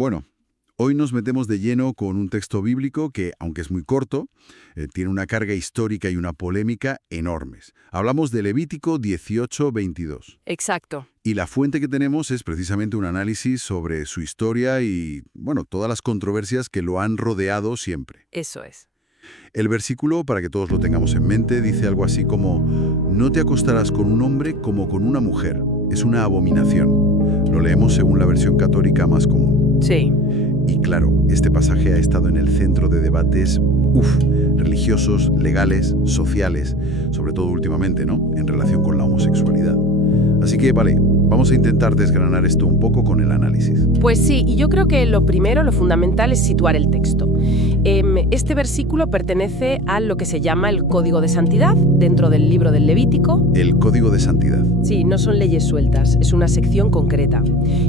Bueno, hoy nos metemos de lleno con un texto bíblico que, aunque es muy corto, tiene una carga histórica y una polémica enormes. Hablamos de Levítico 18:22. Exacto. Y la fuente que tenemos es precisamente un análisis sobre su historia y, bueno, todas las controversias que lo han rodeado siempre. Eso es. El versículo, para que todos lo tengamos en mente, dice algo así como: no te acostarás con un hombre como con una mujer. Es una abominación. Lo leemos según la versión católica más común. Sí. Y claro, este pasaje ha estado en el centro de debates, religiosos, legales, sociales, sobre todo últimamente, ¿no?, en relación con la homosexualidad. Así que, vale, vamos a intentar desgranar esto un poco con el análisis. Pues sí, y yo creo que lo primero, lo fundamental, es situar el texto. Este versículo pertenece a lo que se llama el Código de Santidad, dentro del libro del Levítico. El Código de Santidad. Sí, no son leyes sueltas, es una sección concreta.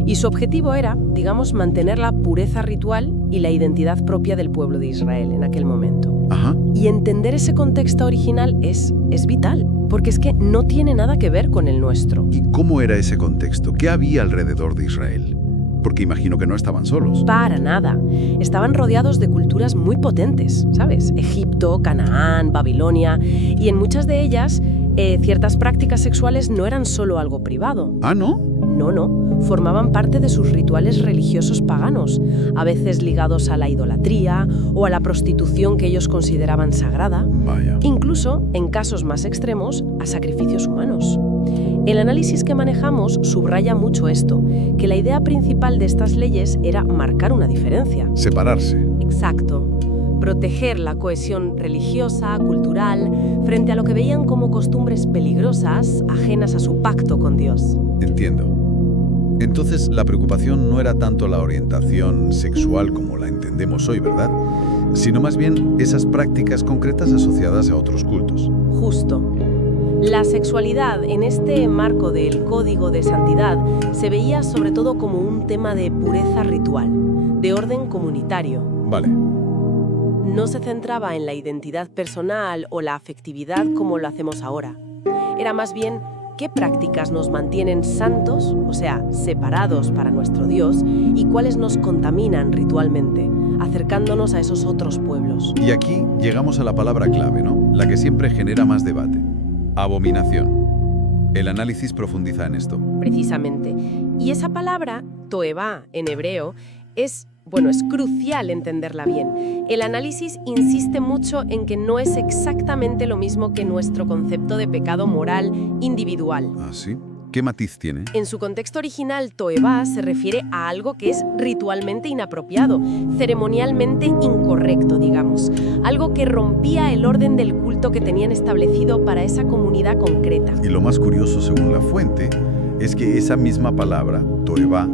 Y su objetivo era, digamos, mantener la pureza ritual y la identidad propia del pueblo de Israel en aquel momento. Ajá. Y entender ese contexto original es vital, porque es que no tiene nada que ver con el nuestro. ¿Y cómo era ese contexto? ¿Qué había alrededor de Israel? Porque imagino que no estaban solos. Para nada. Estaban rodeados de culturas muy potentes, ¿sabes? Egipto, Canaán, Babilonia. Y en muchas de ellas, ciertas prácticas sexuales no eran solo algo privado. ¿Ah, no? No. Formaban parte de sus rituales religiosos paganos, a veces ligados a la idolatría o a la prostitución que ellos consideraban sagrada. Vaya. Incluso, en casos más extremos, a sacrificios humanos. El análisis que manejamos subraya mucho esto, que la idea principal de estas leyes era marcar una diferencia. Separarse. Exacto. Proteger la cohesión religiosa, cultural, frente a lo que veían como costumbres peligrosas, ajenas a su pacto con Dios. Entiendo. Entonces, la preocupación no era tanto la orientación sexual como la entendemos hoy, ¿verdad? Sino más bien esas prácticas concretas asociadas a otros cultos. Justo. La sexualidad en este marco del Código de Santidad se veía sobre todo como un tema de pureza ritual, de orden comunitario. Vale. No se centraba en la identidad personal o la afectividad como lo hacemos ahora. Era más bien qué prácticas nos mantienen santos, o sea, separados para nuestro Dios, y cuáles nos contaminan ritualmente, acercándonos a esos otros pueblos. Y aquí llegamos a la palabra clave, ¿no? La que siempre genera más debate. Abominación. El análisis profundiza en esto. Precisamente. Y esa palabra, toevá, en hebreo, es crucial entenderla bien. El análisis insiste mucho en que no es exactamente lo mismo que nuestro concepto de pecado moral individual. ¿Ah, sí? ¿Qué matiz tiene? En su contexto original, toevá se refiere a algo que es ritualmente inapropiado, ceremonialmente incorrecto, digamos. Algo que rompía el orden del culto que tenían establecido para esa comunidad concreta. Y lo más curioso, según la fuente, es que esa misma palabra, toevá,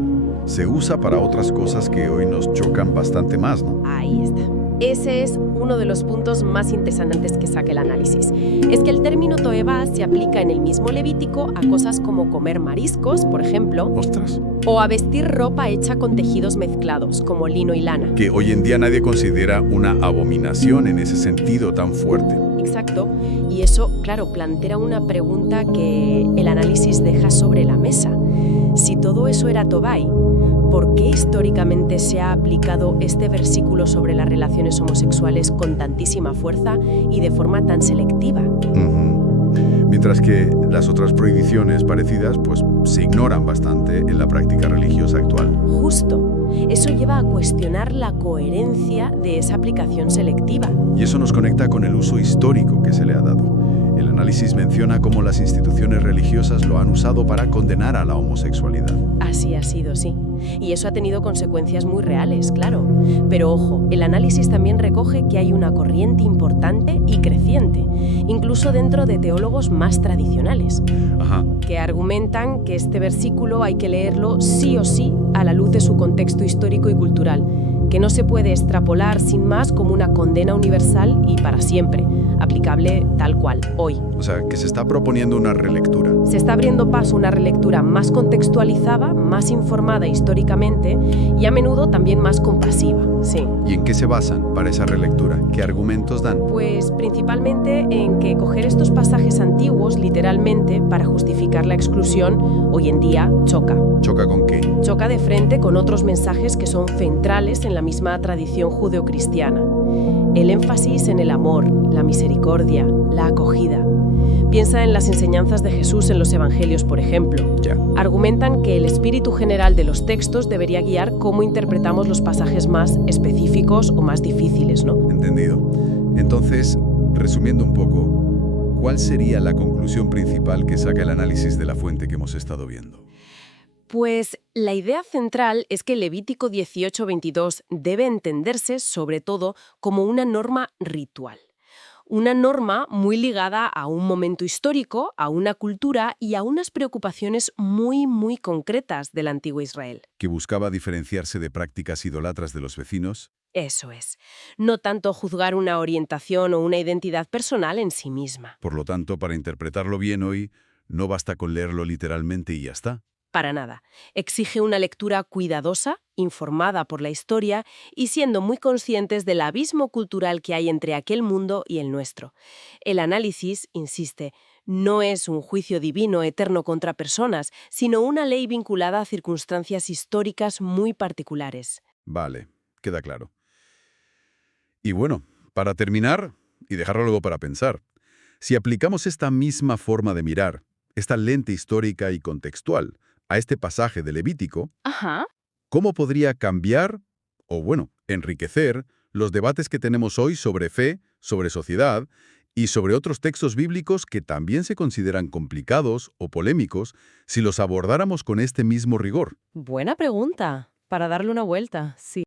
se usa para otras cosas que hoy nos chocan bastante más, ¿no? Ahí está. Ese es uno de los puntos más interesantes que saca el análisis. Es que el término toevá se aplica en el mismo Levítico a cosas como comer mariscos, por ejemplo. ¡Ostras! O a vestir ropa hecha con tejidos mezclados, como lino y lana. Que hoy en día nadie considera una abominación en ese sentido tan fuerte. Exacto. Y eso, claro, plantea una pregunta que el análisis deja sobre la mesa. Si todo eso era tovai, ¿por qué históricamente se ha aplicado este versículo sobre las relaciones homosexuales con tantísima fuerza y de forma tan selectiva? Mientras que las otras prohibiciones parecidas se ignoran bastante en la práctica religiosa actual. Justo. Eso lleva a cuestionar la coherencia de esa aplicación selectiva. Y eso nos conecta con el uso histórico que se le ha dado. El análisis menciona cómo las instituciones religiosas lo han usado para condenar a la homosexualidad. Así ha sido, sí. Y eso ha tenido consecuencias muy reales, claro. Pero ojo, el análisis también recoge que hay una corriente importante y creciente, incluso dentro de teólogos más tradicionales, que argumentan que este versículo hay que leerlo sí o sí a la luz de su contexto histórico y cultural, que no se puede extrapolar sin más como una condena universal y para siempre, aplicable tal cual, hoy. O sea, que se está proponiendo una relectura. Se está abriendo paso a una relectura más contextualizada, más informada históricamente y a menudo también más compasiva, sí. ¿Y en qué se basan para esa relectura? ¿Qué argumentos dan? Pues principalmente en que coger estos pasajes antiguos, literalmente, para justificar la exclusión, hoy en día choca. ¿Choca con qué? Choca de frente con otros mensajes que son centrales en la misma tradición judeocristiana. El énfasis en el amor, la misericordia, la acogida. Piensa en las enseñanzas de Jesús en los Evangelios, por ejemplo. Ya. Argumentan que el espíritu general de los textos debería guiar cómo interpretamos los pasajes más específicos o más difíciles, ¿no? Entendido. Entonces, resumiendo un poco, ¿cuál sería la conclusión principal que saca el análisis de la fuente que hemos estado viendo? Pues la idea central es que Levítico 18:22 debe entenderse sobre todo como una norma ritual. Una norma muy ligada a un momento histórico, a una cultura y a unas preocupaciones muy concretas del antiguo Israel. ¿Que buscaba diferenciarse de prácticas idólatras de los vecinos? Eso es. No tanto juzgar una orientación o una identidad personal en sí misma. Por lo tanto, para interpretarlo bien hoy, no basta con leerlo literalmente y ya está. Para nada. Exige una lectura cuidadosa, informada por la historia y siendo muy conscientes del abismo cultural que hay entre aquel mundo y el nuestro. El análisis, insiste, no es un juicio divino eterno contra personas, sino una ley vinculada a circunstancias históricas muy particulares. Vale, queda claro. Y bueno, para terminar, y dejarlo luego para pensar, si aplicamos esta misma forma de mirar, esta lente histórica y contextual, a este pasaje de Levítico, Ajá. ¿cómo podría cambiar, o bueno, enriquecer, los debates que tenemos hoy sobre fe, sobre sociedad y sobre otros textos bíblicos que también se consideran complicados o polémicos si los abordáramos con este mismo rigor? Buena pregunta. Para darle una vuelta, sí.